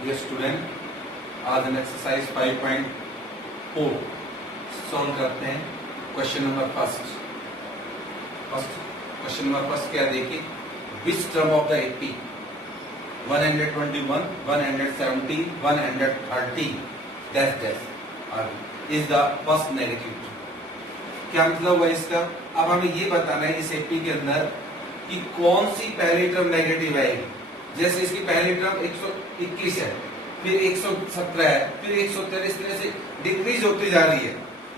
Dear student, आज हम exercise 5.4 solve करते हैं। Question number first question number first क्या देखिए, which term of the 80 121 170 130 dash dash is the first negative term. क्या मतलब हुआ इसका? अब हमें ये बताना है इस एपी के अंदर कि कौन सी पहली टर्म नेगेटिव आएगी। जैसे इसकी पहली टर्म 121 है, फिर 117 है, फिर 113, इस तरह से डिक्रीज होती जा रही है।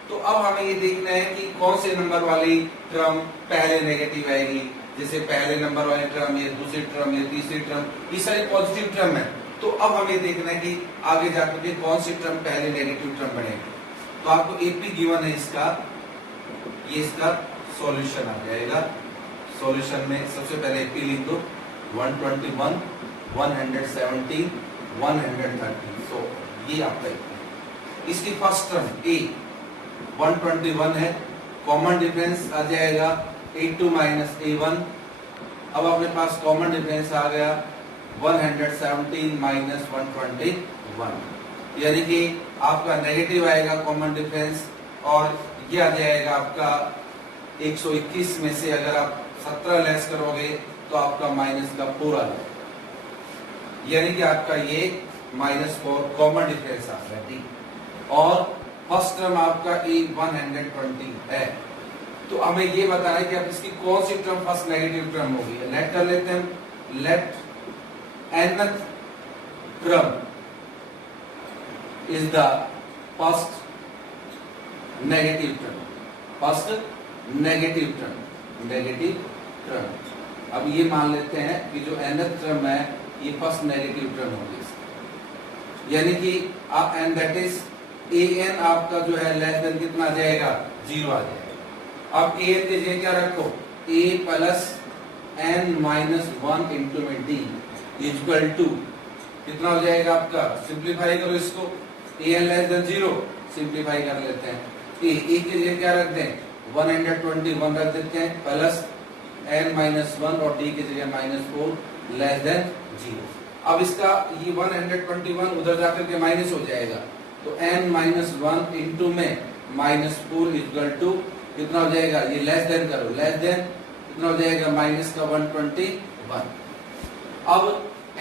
तो अब हमें ये देखना है कि कौन से नंबर वाली टर्म पहले नेगेटिव आएगी। जैसे पहले नंबर वाली टर्म, ये दूसरी टर्म, ये तीसरी टर्म, ये सारी पॉजिटिव टर्म है। तो अब हमें देखना है कि आगे जाकर के कौन सी टर्म पहले नेगेटिव टर्म बनेगी। तो आपको एपी गिवन है इसका, ये इसका सॉल्यूशन आ जाएगा। सॉल्यूशन में सबसे पहले एपी लिख दो 121 170 130। सो ये आपका एपी। इसकी फर्स्ट टर्म ए 121 है, कॉमन डिफरेंस आ जाएगा A2 माइनस A1। अब अपने पास कॉमन डिफरेंस आ गया 117 माइनस 121, यानी कि आपका नेगेटिव आएगा कॉमन डिफरेंस, और ये आ जाएगा आपका 121 में से अगर आप 17 लेस करोगे तो आपका माइनस का 4 आ जाएगा, यानी कि आपका ये -4 कॉमन डिफरेंस आ रहा है। ठीक, और फर्स्ट टर्म आपका A120 है। तो हमें ये बताना है कि अब इसकी कौन सी टर्म फर्स्ट नेगेटिव टर्म होगी। लेट कर लेते हैं, let nth term is the first negative term, first negative term. अब ये मान लेते हैं कि जो nth टर्म है ये फर्स्ट नेगेटिव टर्म होगी, यानी कि एंड दैट इज an आपका जो है लेस देन कितना आ जाएगा, 0 आ जाएगा। अब an के जगह क्या रखो, a plus n minus 1 into में d इक्वल टू कितना हो जाएगा आपका, सिंप्लीफाई करो इसको, an लेस देन 0 सिंप्लीफाई कर लेते हैं। a के जगह क्या रख दें, 121 रख देते हैं, प्लस n माइनस 1 और d की जगह -4 लेस देन 0। अब इसका ये 121 उधर जाकर के माइनस हो जाएगा, तो n माइनस 1 इंटू में -4 इक्वल टू कितना हो जाएगा, ये लेस देन करो, लेस देन कितना हो जाएगा, माइनस का 121। अब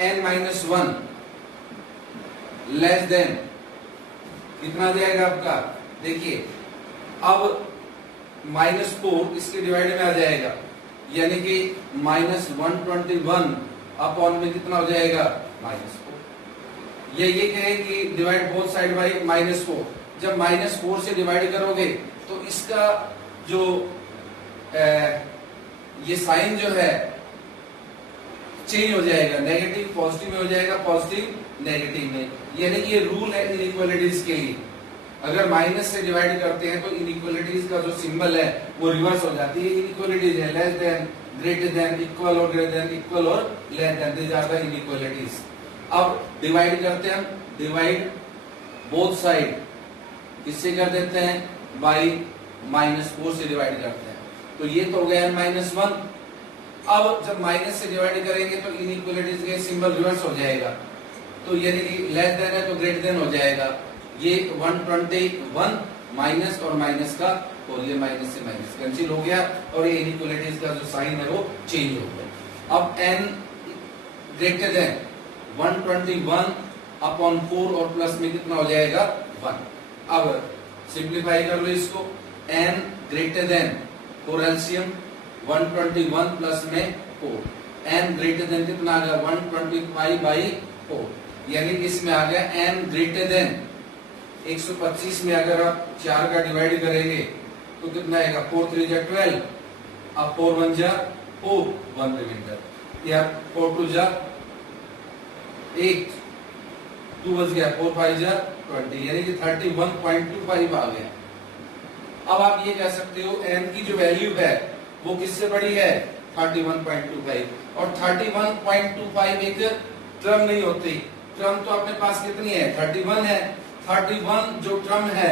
n माइनस 1 लेस देन कितना आ जाएगा आपका, देखिए अब -4 इसके डिवाइड में आ जाएगा, यानी कि -121 अपॉन में कितना हो जाएगा, -4। ये कहें कि डिवाइड बोथ साइड बाई -4। जब -4 से डिवाइड करोगे तो इसका जो ये साइन जो है चेंज हो जाएगा, नेगेटिव पॉजिटिव में हो जाएगा, पॉजिटिव नेगेटिव में। यानी कि ये रूल है इनइक्वालिटीज के लिए। अगर माइनस से डिवाइड करते हैं तो इनइक्वालिटीज का जो सिंबल है वो रिवर्स हो जाती है। इनइक्वालिटीज है less than, greater than, equal और ग्रेटर देन, इक्वल और less than, this are the inequalities. अब डिवाइड करते हैं हम, डिवाइड बोथ साइड किससे कर देते हैं, बाई -4 से डिवाइड करते हैं। तो ये तो हो गया -1। अब जब माइनस से डिवाइड करेंगे तो इनइक्वालिटीज के सिंबल रिवर्स हो जाएगा, तो यानी कि लेस देन है तो ग्रेटर देन हो जाएगा। ये 121 माइनस और माइनस का, और ये माइनस से माइनस कैंसिल हो गया, और ये इनइक्वालिटीज का जो साइन है वो चेंज हो गया। अब n ग्रेटर देन 121 अपॉन 4 और प्लस में कितना हो जाएगा, 1। अब सिंप्लीफाई कर लो इसको, n greater than 4 LCM 121 plus में 4, n ग्रेटर देन कितना आ गया, 125 बाई 4, यानी कि इसमें आ गया n ग्रेटर देन 125 में अगर आप 4 का डिवाइड करेंगे तो कितना आएगा, 4 3 जा 12, अब 4 1 जा 4, 1 रिमाइंडर, या 4 2 जा 8, 2 बच गया, 4 5 जा 20, यानी कि 31.25 आ गया। अब आप ये कह सकते हो n की जो वैल्यू है वो किससे बड़ी है, 31.25, और 31.25 एक टर्म नहीं होती। टर्म तो अपने पास कितनी है, 31 है। 31 जो टर्म है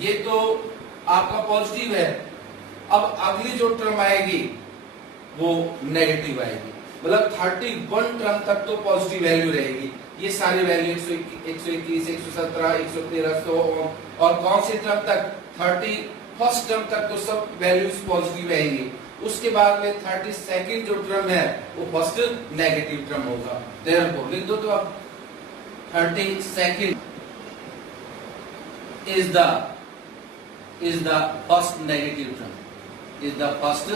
ये तो आपका पॉजिटिव है। अब अगली जो टर्म आएगी वो नेगेटिव आएगी, मतलब 31 टर्म तक तो पॉजिटिव वैल्यू रहेगी, ये सारी वैल्यू 121, 117, 113, 100 और कौन सी टर्म तक 31st टर्म तक तो सब वैल्यूज पॉजिटिव आएंगी। उसके बाद में 32nd जो टर्म है वो फर्स्ट नेगेटिव टर्म होगा। देयरफॉर लिख दो तो अब 32nd is the first negative term, is the first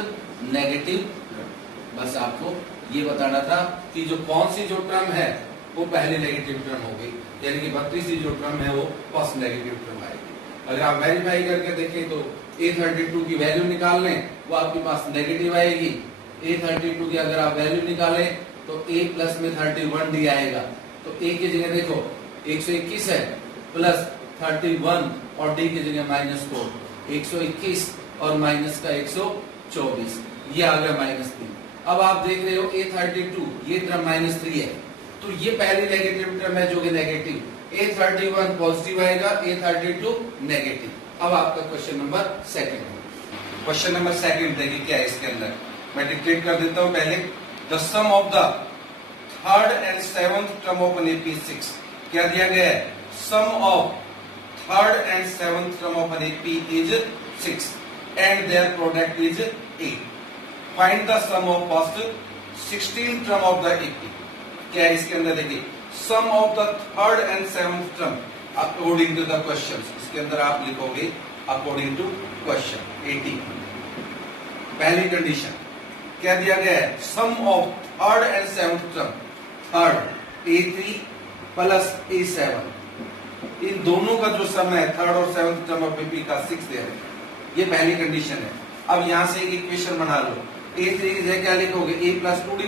negative term। बस आपको ये बताना था कि जो कौन सी जो टर्म है वो पहली नेगेटिव टर्म होगी, यानी कि 32वीं जो टर्म है वो फर्स्ट नेगेटिव टर्म आएगी। अगर आप वेरीफाई करके देखें तो A32 की वैल्यू निकाल लें, वो आपके पास नेगेटिव आएगी। A32 की अगर आप वैल्यू निकालें तो A प्लस में 31D आएगा। तो A की जगह देखो 121 है प्लस 31 और D की जगह -4, 121 और माइनस का 124, ये आ गया -3। अब आप देख रहे हो A32 ये टर्म -3 है, तो ये पहली नेगेटिव टर्म है जो कि नेगेटिव। A31 पॉजिटिव आएगा, A32 नेगेटिव। अब आपका क्वेश्चन नंबर सेकंड है। क्वेश्चन नंबर सेकंड देखिए क्या है इसके अंदर, मैं डिक्टेट कर देता हूं पहले। The sum of the third and seventh term of an AP6, क्या दिया गया है? Sum of third and seventh term of an AP is 6 and their product is 8। Find the sum of first 16 term of the AP। क्या है इसके अंदर देखिए, sum of the third and seventh term according to the question. इसके अंदर आप लिखोगे according to question 18। पहली कंडीशन क्या दिया गया है? Sum of third and seventh term, third A3 plus A7, इन दोनों का जो सम है थर्ड और सेवंथ टर्म ऑफ AP का 6 दे रहे हैं। ये पहली कंडीशन है। अब यहां से एक इक्वेशन बना लो। A3 की जगह क्या लिखोगे? A प्लस 2D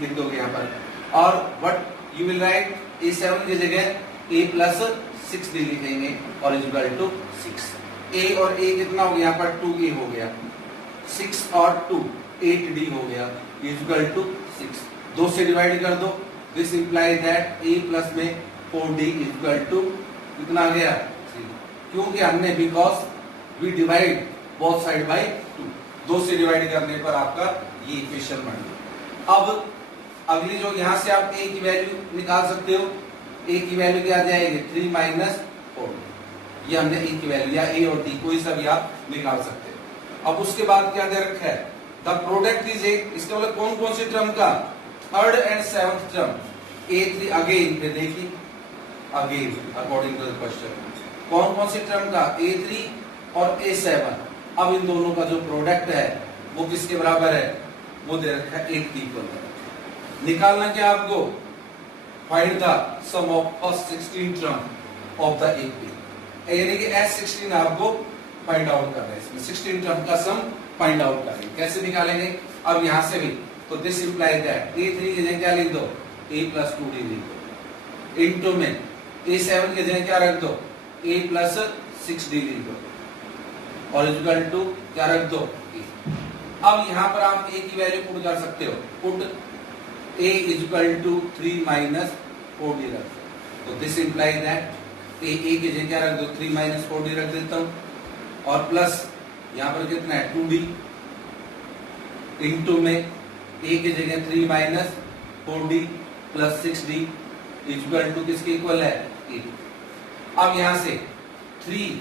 लिख दोगे यहाँ पर, और what you will write A7 की जगह A प्लस 6D लिखेंगे और इक्वल टू 6। A और A कितना हो गया यहाँ पर? 2A हो गया, 6 और 2 8D हो गया, इक्वल टू 6। 2 से डिवाइड कर दो, this imply that A plus में 4D इक्वल टू कितना आ गया? 3। क्योंकि हमने because we divide both side by 2, 2 से डिवाइड करने पर आपका ये इक्वेशन बन गया। अब अगली जो यहां से आप A की वैल्यू निकाल सकते हो। A की वैल्यू क्या जाएगी? 3 माइनस 4। ये हमने A की वैल्यू या A और D कोई सा भी आप निकाल सकते हो। अब उसके बाद क्या दे रखा है? The product is 8। इसका मतलब कौन कौन सी टर्म का? Third and seventh term A3 again पे देखिए, again according to the question कौन कौन सी टर्म का? A3 और A7। अब इन दोनों का जो प्रोडक्ट है वो किसके बराबर है? वो दे रखा है 8 की इक्वल। निकालना क्या आपको? Find the sum of first 16 term of the AP, यानी कि S16 आपको फाइंड आउट करना है। इसमें 16 टर्म का सम फाइंड आउट करेंगे। कैसे निकालेंगे? अब यहां से भी तो दिस इंप्लाई दैट A3 की जगह क्या लिख दो? A प्लस 2D लिख दो, इनटू में A7 की जगह क्या रख दो? A प्लस 6D लिख दो और इक्वल टू क्या रख दो? A। अब यहां पर आप A की वैल्यू पुट कर सकते हो, put A equal to 3 minus 4D रख दो। तो दिस इंप्लाई दैट A की जगह क्या रख दो? 3 माइनस 4D रख देता हूं, और प्लस यहां पर कितना है? 2D, इनटू में A की जगह 3 minus 4D plus 6D equal to किसके इक्वल है? 8। अब यहां से 3,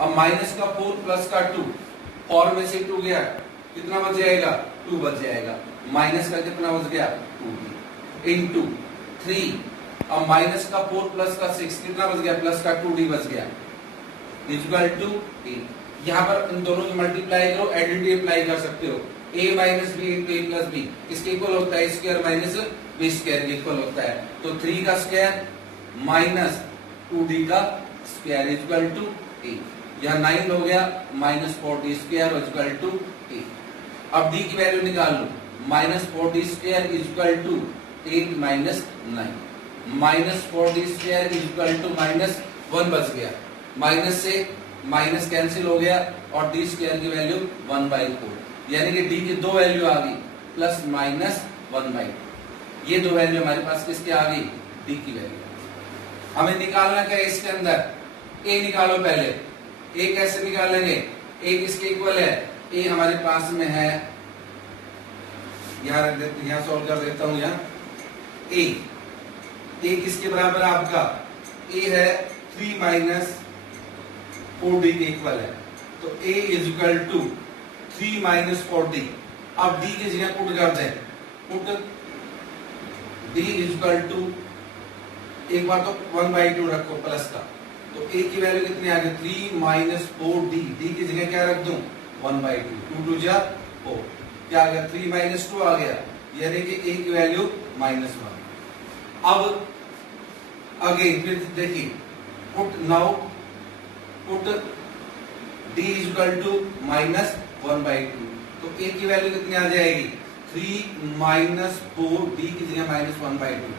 अब माइनस का 4 प्लस का 2, 4 में से 2 गया, कितना बच जाएगा? 2 बच जाएगा। माइनस का कितना बच गया? 2D इनटू 3, अब माइनस का 4 प्लस का 6 कितना बच गया? प्लस का 2D बच गया, इक्वल टू 8। यहाँ पर इन दोनों की मल्टीप्लाई करो, एडिटिव अप्लाई कर सकते हो। A minus b into A plus b किसके इक्वल होता है? स्क्वायर माइनस बी स्क्वायर के इक्वल होता है। तो 3 का स्क्वायर माइनस 2D का स्क्वायर इक्वल टू 8। यहाँ 9 हो गया, minus 4D square equal to 8। अब D की वैल्यू निकाल लो, minus 4D square equal to 8 minus 9, minus 4D square equal to minus 1 बच गया, माइनस से माइनस कैंसिल हो गया और D स्क्वायर की वैल्यू 1/4, यानी कि D की 2 वैल्यू आ गई, प्लस माइनस 1/2। ये 2 वैल्यू हमारे पास किसकी आ गई? D की वैल्यू। हमें निकालना क्या है इसके अंदर? A निकालो पहले। A कैसे निकालेंगे? A किसके इक्वल है? A हमारे पास में है, यहाँ रख देते, यहाँ सोल्व कर देता हूं। यहाँ A ए किसके बराबर है आपका, ए है 3 माइनस 4d के इक्वल है, तो a is equal to 3 minus 4d। अब d की जगह पुट कर दें, put d is equal to, एक बार तो 1/2 रखो प्लस का, तो a की वैल्यू कितनी आ गई 3 माइनस 4d, d की जगह क्या रख दूं 1/2, 2 2 जा 4, क्या आ गया 3 माइनस 2 आ गया, यानी कि a की वैल्यू -1। अब अगेन फिर देखिए, put now put d is equal to -1/2, तो a की वैल्यू कितनी आ जाएगी 3 माइनस 4, d की जगह -1/2,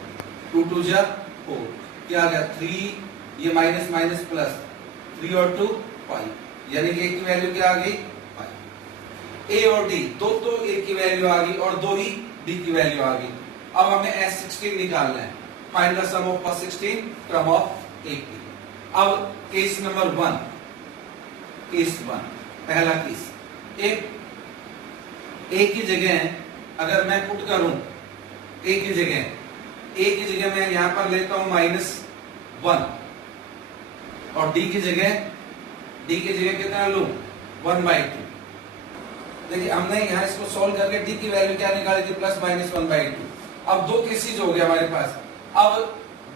2 2 जा 4, क्या आ गया 3, ये माइनस माइनस प्लस, 3 और 2 5, यानी कि a की वैल्यू क्या आ गई 5। a और d दो तो a की वैल्यू आ गई और दो ही d की वैल्यू आ गई। अब हमें S16 निकालना है, फाइंड द सम ऑफ 16 क्रम ऑफ 80। अब केस नंबर 1, केस 1 पहला केस, एक a की जगह अगर मैं पुट करूं, a की जगह मैं यहां पर लेता हूं -1 और d की जगह कितना लूं 1/2। देखिए हमने यहां इसको सॉल्व करके d की वैल्यू क्या निकाली थी +-1/2। अब दो केसेस हो गया हमारे पास। अब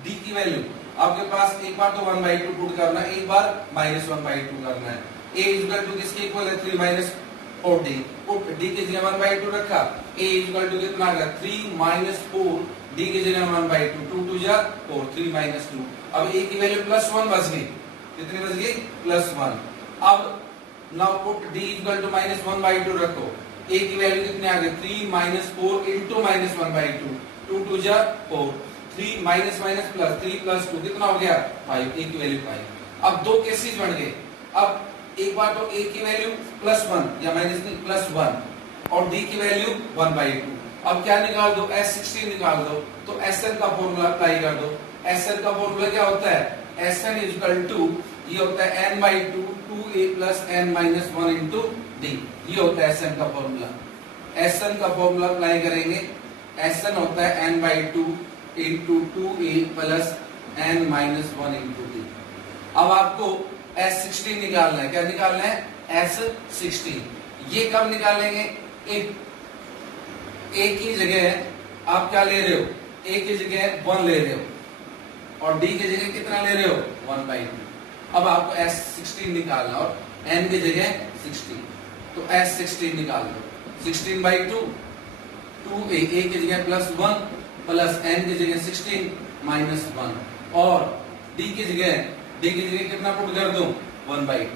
d की वैल्यू आपके पास एक बार तो 1/2 पुट करना है, एक बार -1/2 करना है। a इक्वल टू किसके इक्वल है 3 माइनस 4d, पुट d की जगह 1/2 रखा, a इक्वल टू कितना आ गया 3 माइनस 4, d की जगह 1/2, 2 2 जा 4, 3 माइनस 2। अब a की वैल्यू +1 बच गई, कितनी बच गई +1। अब now put d equal to -1/2 रखो, a की वैल्यू कितनी आ गई 3 माइनस 4 इंटू -1/2, 2 2 जा 4, 3 माइनस माइनस प्लस, 3 प्लस 2 कितना हो गया 5, a की वैल्यू 5। अब दो केसेस बन गए। अब एक बार तो a की वैल्यू +1 या -1 और d की वैल्यू 1/2। अब क्या निकाल दो S16 निकाल दो, तो Sn का फॉर्मूला अप्लाई कर दो। Sn का फॉर्मूला क्या होता है Sn इक्वल टू, ये होता है n/2 2a plus n-1 into d, ये होता है Sn का फॉर्मूला। Sn का फॉर्मूला अप्लाई करेंगे, Sn होता है n/2 into 2a plus n-1 into d। अब आपको S16 निकालना है, क्या निकालना है S16। ये कब निकालेंगे, a की जगह आप क्या ले रहे हो, a की जगह 1 ले रहे हो और d की जगह कितना ले रहे हो 1/2। अब आपको S16 निकालना और n की जगह 16, तो S16 निकाल दो, 16/2 2a, a की जगह +1 प्लस n की जगह 16 -1 और d की जगह कितना पुट कर दूं 1/2।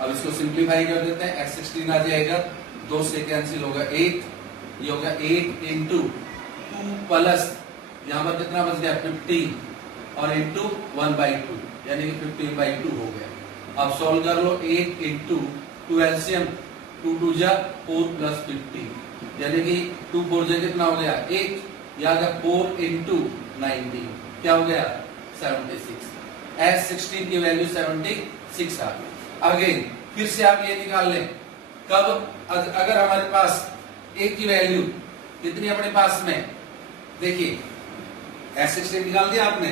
अब इसको सिंप्लीफाई कर देते हैं, S16 आ जाएगा, 2 से कैंसिल होगा 8, ये होगा 8 इंटू 2 प्लस यहाँ पर कितना बच गया 15 और इंटू 1/2, यानी कि 15/2 हो गया। अब सॉल्व कर लो, 8 इंटू 2 एलसीएम, 2 2 जा 4 प्लस 15, यानी कि 2 4 जा कितना हो गया 8, या 4 इंटू 19 क्या हो गया 76। S16 की वैल्यू 76 आ गई। अगेन फिर से आप ये निकाल लें, कब अगर हमारे पास a की वैल्यू कितनी अपने पास में, देखिए S16 निकाल दिया आपने।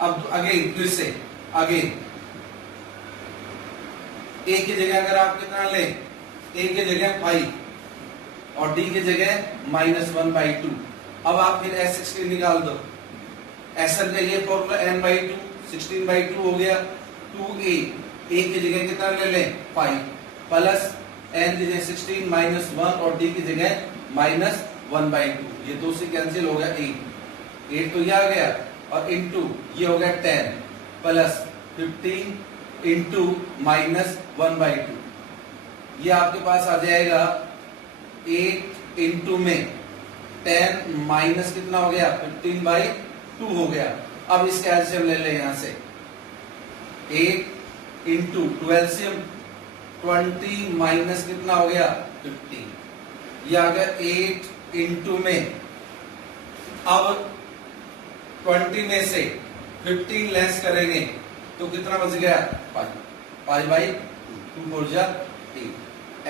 अब अगेन फिर से अगेन a की जगह अगर आप कितना लें, a की जगह 5 और d की जगह -1/2। अब आप फिर S16 निकाल दो, Sn का ये फॉर्मूला n/2 16/2 हो गया, 2a, a की जगह कितना ले लें 5 प्लस n की जगह 16 -1 और d की जगह -1/2, ये 2 से कैंसिल हो गया 8 तो ये आ गया और इंटू ये हो गया 10 प्लस 15 इंटू -1/2, ये आपके पास आ जाएगा 8 इंटू में 10 माइनस कितना हो गया 15/2 हो गया। अब इसका एलसीएम ले ले यहां से, 8 इंटू 2 एलसीएम 20 माइनस कितना हो गया 15, ये आ गया 8 इंटू में, अब 20 में से 15 लेस करेंगे तो कितना बच गया 5/2 4 जा 8।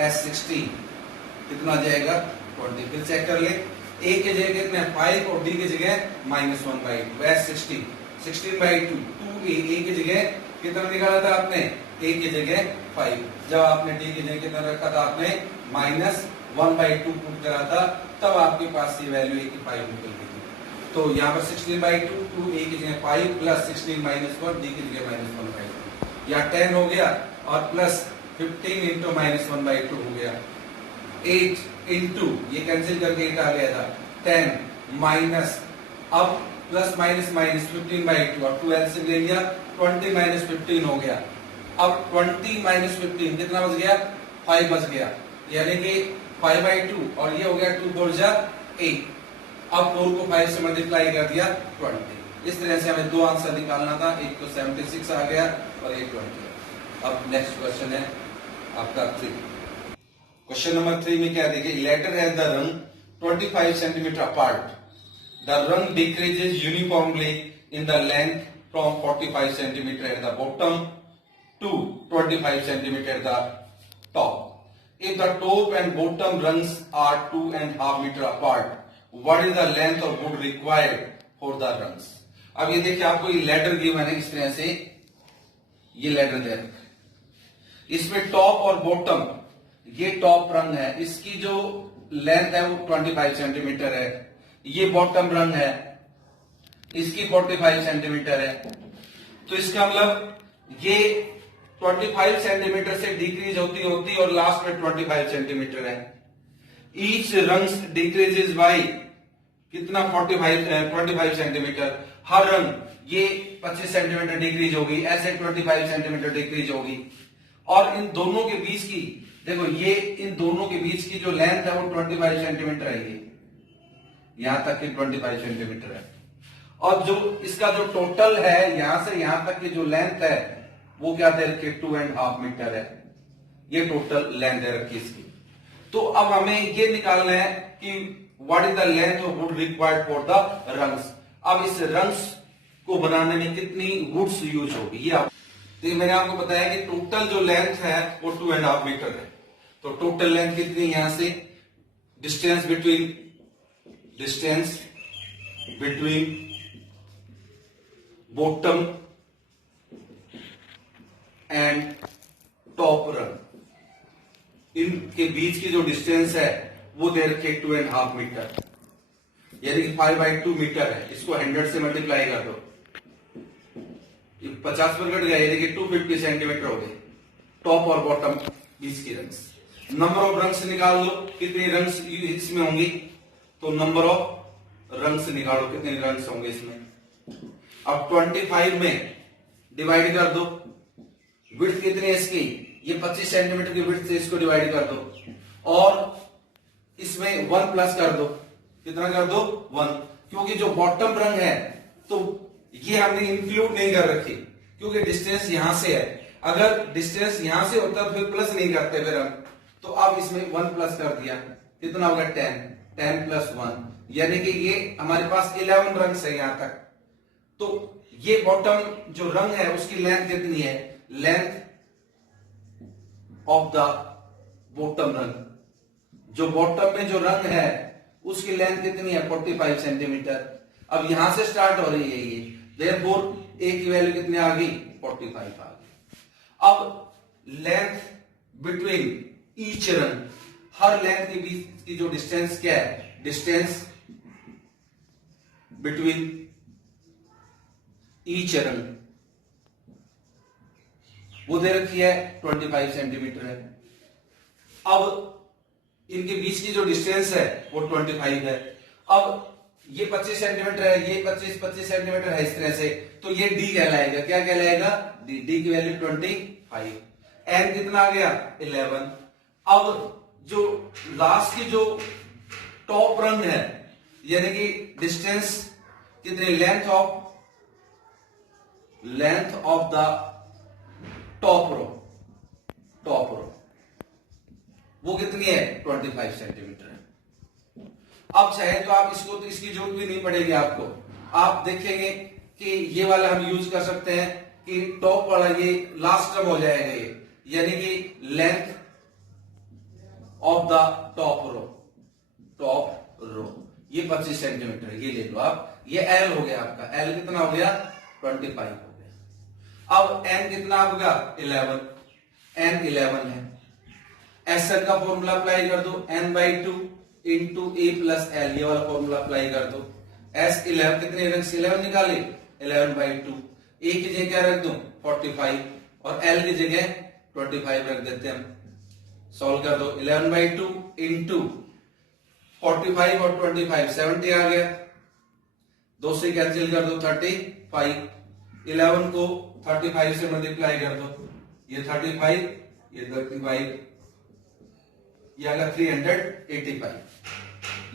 S16 कितना आ जाएगा 20। फिर चेक कर ले, ए की जगह कितने 5 और डी की जगह -1/2 वह 16/2 2a की जगह कितना निकाला था आपने a की जगह 5 जब आपने d की जगह कितना रखा था आपने -1/2 पुट करा था तब आपके पास ये वैल्यू a की 5 निकल गई थी। तो यहाँ पर 16/2 2a की जगह 5 प्लस 16 -1 d की जगह -1/2 या 10 हो गया और प्लस 15 इंटू -1/2 हो गया 8 इंटू ये कैंसिल करके 8 आ गया था 10 माइनस अब प्लस माइनस माइनस 15/2 और 2 एलसीएम ले लिया 20 - 15 हो गया। अब 20 - 15 कितना बच गया 5 बच गया यानी कि 5/2 और ये हो गया 2 4 जा 8। अब 4 को 5 से मल्टीप्लाई कर दिया 20। इस तरह से हमें दो आंसर निकालना था, एक तो 76 आ गया और एक 20। अब नेक्स्ट क्वेश्चन है आपका 3। क्वेश्चन नंबर 3 में क्या देखिए, लेटर हैज द रंग 25 centimetre apart. The rung decreases uniformly in the length from 45 centimeter at the bottom to 25 centimeter at the top. If the top and bottom rungs are 2.5 meter apart, what is the length of wood required for the rungs? अब ये देखिए आपको ये letter given है इस तरह से, ये लेटर दे रखा है। इसमें टॉप और बॉटम, ये टॉप रंग है, इसकी जो लेंथ है वो 25 सेंटीमीटर है। ये बॉटम रंग है, इसकी 45 सेंटीमीटर है। तो इसका मतलब ये 25 सेंटीमीटर से डिक्रीज होती होती और लास्ट में 25 सेंटीमीटर है। ईच रंग्स डिक्रीजेस बाय कितना 25 सेंटीमीटर। हर रंग ये 25 सेंटीमीटर डिक्रीज होगी, ऐसे 25 सेंटीमीटर डिक्रीज होगी। और इन दोनों के बीच की देखो, ये इन दोनों के बीच की जो लेंथ है वो 25 सेंटीमीटर है, ये यहां तक की 25 सेंटीमीटर है। और जो इसका जो टोटल है यहां से यहां तक की जो लेंथ है वो क्या दे रखी है 2.5 मीटर है। ये टोटल लेंथ दे रखी है इसकी। तो अब हमें ये निकालना है कि what is the length of would required for the rungs. अब इस रंग्स को बनाने में कितनी वुड्स यूज होगी ये आप, तो मैंने आपको बताया कि टोटल जो लेंथ है वो 2.5 मीटर है। तो टोटल लेंथ कितनी यहां से, distance between bottom and top रंग, इनके बीच की जो डिस्टेंस है वो दे रखे 2.5 मीटर, यानी कि 5/2 मीटर है। इसको 100 से मल्टीप्लाई कर दो, 50 पर कट गया, यानी कि 250 सेंटीमीटर हो गए टॉप और बॉटम बीच की रंग्स। नंबर ऑफ रंग्स निकाल लो, कितनी रंग्स इसमें होंगी, तो नंबर ऑफ रंग्स निकालो कितने रंग्स होंगे इसमें। अब 25 में डिवाइड कर दो, विड्थ कितनी है इसकी, ये 25 सेंटीमीटर की विड्थ से इसको डिवाइड कर दो और इसमें 1 प्लस कर दो, कितना कर दो 1, क्योंकि जो बॉटम रंग है तो ये हमने इंक्लूड नहीं कर रखी क्योंकि डिस्टेंस यहां से है। अगर डिस्टेंस यहां से होता तो फिर प्लस नहीं करते फिर हम, तो अब इसमें 1 प्लस कर दिया, कितना होगा 10 प्लस 1, यानी कि ये हमारे पास 11 रंग्स है यहां तक। तो ये बॉटम जो रंग है उसकी लेंथ कितनी है, लेंथ ऑफ द बॉटम रंग, जो बॉटम में जो रंग है उसकी लेंथ कितनी है 45 सेंटीमीटर। अब यहां से स्टार्ट हो रही है ये, देयरफॉर ए की वैल्यू कितनी आ गई 45 आ गई। अब लेंथ बिटवीन ईच रंग, हर लेंथ के बीच की जो डिस्टेंस क्या है, डिस्टेंस बिटवीन ईच रंग वो दे रखी है 25 सेंटीमीटर है। अब इनके बीच की जो डिस्टेंस है वो 25 है। अब ये 25 सेंटीमीटर है, ये 25 सेंटीमीटर है इस तरह से, तो ये डी कहलाएगा, क्या कहलाएगा डी, डी की वैल्यू 25। एन कितना आ गया 11। अब जो लास्ट की जो टॉप रंग है यानी कि डिस्टेंस कितनी, length of the top row वो कितनी है 25 सेंटीमीटर है। अब चाहे तो आप इसको, तो इसकी जरूरत भी नहीं पड़ेगी आपको, आप देखेंगे कि ये वाला हम यूज कर सकते हैं कि टॉप वाला ये लास्ट टर्म हो जाएगा ये, यानी कि length of the top row ये 25 सेंटीमीटर, ये ले लो आप। ये एल हो गया आपका, एल कितना हो गया 25 हो गया। अब एन कितना होगा 11, एन 11 है। एस का फॉर्मूला अप्लाई कर दो, n by 2 into A plus L, ये वाला फॉर्मूला अप्लाई कर दो। एस 11 कितने रंग से 11 निकाले, 11 बाई 2। ए की जगह क्या रख दूं 45 और एल की जगह 25 रख देते हैं हम। सॉल्व कर दो, 11 बाई 2 इंटू 45 और 25 70 आ गया, 2 से कैंसिल कर दो 35, 11 को 35 से मल्टीप्लाई कर दो, ये 35 ये 35, ये आ गया 385,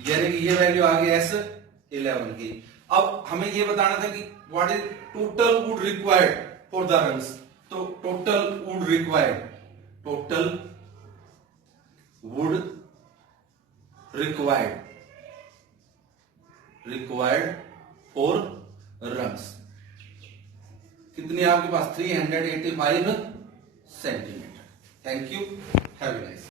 यानी कि ये वैल्यू आ गई S11 की। अब हमें ये बताना था कि what is total wood required for the rungs. तो total wood required, total wood required for rungs कितनी है आपके पास 385 centimetre. Thank you, have a nice.